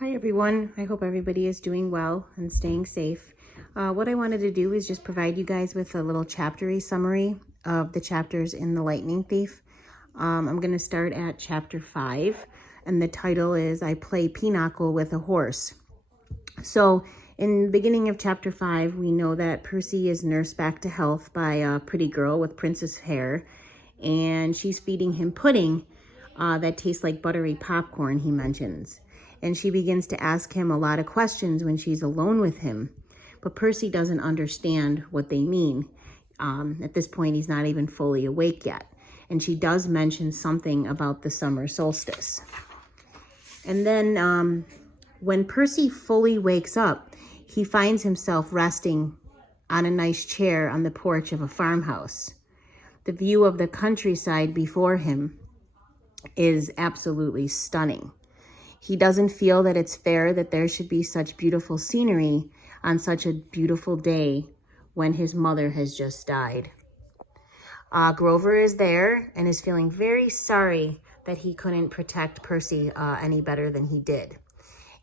Hi everyone, I hope everybody is doing well and staying safe. What I wanted to do is just provide you guys with a little chaptery summary of the chapters in The Lightning Thief. I'm going to start at chapter 5, and the title is I Play Pinochle with a Horse. So in the beginning of chapter 5, we know that Percy is nursed back to health by a pretty girl with princess hair, and she's feeding him pudding that tastes like buttery popcorn, he mentions. And she begins to ask him a lot of questions when she's alone with him. But Percy doesn't understand what they mean. At this point, he's not even fully awake yet. And she does mention something about the summer solstice. And then when Percy fully wakes up, he finds himself resting on a nice chair on the porch of a farmhouse. The view of the countryside before him is absolutely stunning. He doesn't feel that it's fair that there should be such beautiful scenery on such a beautiful day when his mother has just died. Grover is there and is feeling very sorry that he couldn't protect Percy any better than he did.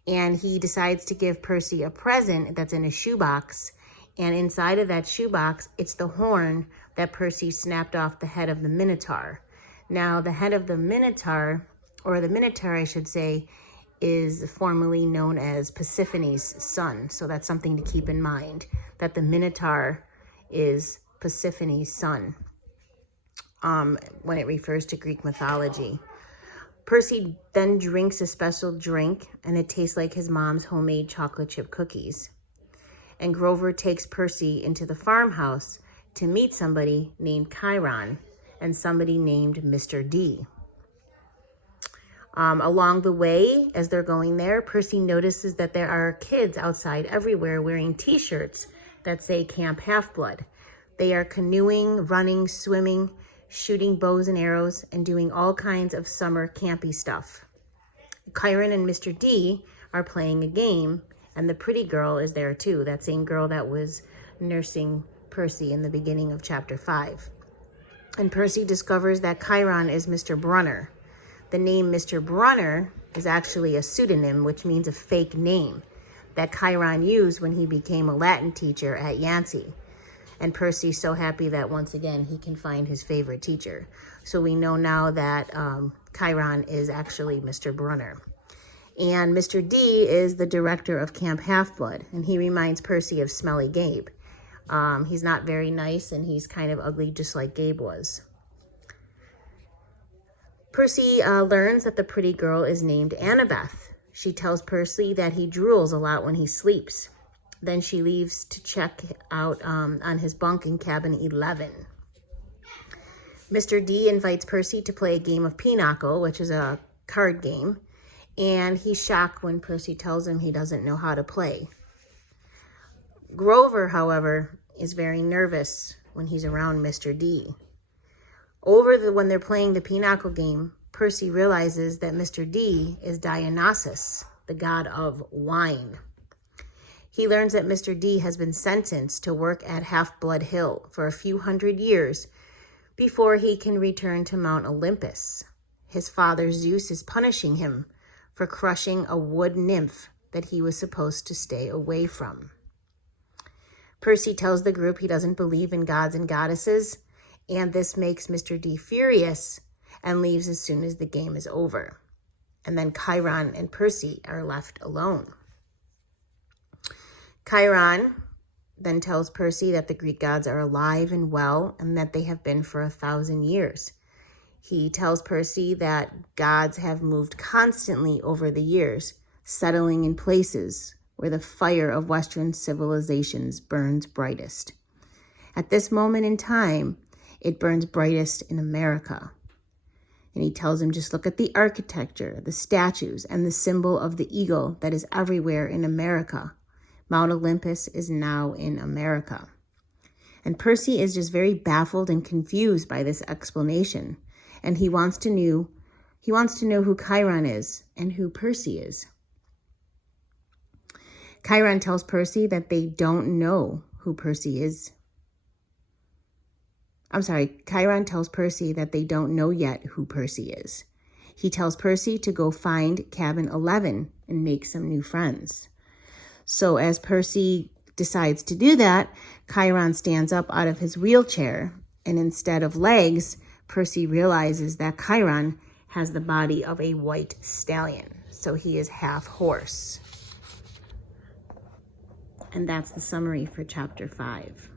And he decides to give Percy a present that's in a shoebox. And inside of that shoebox, it's the horn that Percy snapped off the head of the Minotaur. Now, the head of the Minotaur, or the Minotaur, I should say, is formerly known as Persephone's son. So that's something to keep in mind, that the Minotaur is Persephone's son when it refers to Greek mythology. Percy then drinks a special drink, and it tastes like his mom's homemade chocolate chip cookies. And Grover takes Percy into the farmhouse to meet somebody named Chiron and somebody named Mr. D. Along the way, as they're going there, Percy notices that there are kids outside everywhere wearing t-shirts that say Camp Half-Blood. They are canoeing, running, swimming, shooting bows and arrows, and doing all kinds of summer campy stuff. Chiron and Mr. D are playing a game, and the pretty girl is there too, that same girl that was nursing Percy in the beginning of chapter 5. And Percy discovers that Chiron is Mr. Brunner. The name Mr. Brunner is actually a pseudonym, which means a fake name that Chiron used when he became a Latin teacher at Yancey. And Percy's so happy that once again he can find his favorite teacher. So we know now that Chiron is actually Mr. Brunner. And Mr. D is the director of Camp Half-Blood, and he reminds Percy of Smelly Gabe. He's not very nice, and he's kind of ugly, just like Gabe was. Percy learns that the pretty girl is named Annabeth. She tells Percy that he drools a lot when he sleeps. Then she leaves to check out on his bunk in cabin 11. Mr. D invites Percy to play a game of Pinochle, which is a card game, and he's shocked when Percy tells him he doesn't know how to play. Grover, however, is very nervous when he's around Mr. D. When they're playing the Pinochle game, Percy realizes that Mr. D is Dionysus, the god of wine. He learns that Mr. D has been sentenced to work at Half-Blood Hill for a few hundred years before he can return to Mount Olympus. His father Zeus is punishing him for crushing a wood nymph that he was supposed to stay away from. Percy tells the group he doesn't believe in gods and goddesses, and this makes Mr. D furious and leaves as soon as the game is over. And then Chiron and Percy are left alone. Chiron then tells Percy that the Greek gods are alive and well, and that they have been for 1,000 years. He tells Percy that gods have moved constantly over the years, settling in places where the fire of Western civilizations burns brightest. At this moment in time, it burns brightest in America. And he tells him, just look at the architecture, the statues, and the symbol of the eagle that is everywhere in America. Mount Olympus is now in America. And Percy is just very baffled and confused by this explanation. And he wants to know who Chiron is and who Percy is. Chiron tells Percy that they don't know who Percy is. Chiron tells Percy that they don't know yet who Percy is. He tells Percy to go find cabin 11 and make some new friends. So as Percy decides to do that, Chiron stands up out of his wheelchair, and instead of legs, Percy realizes that Chiron has the body of a white stallion. So he is half horse. And that's the summary for chapter 5.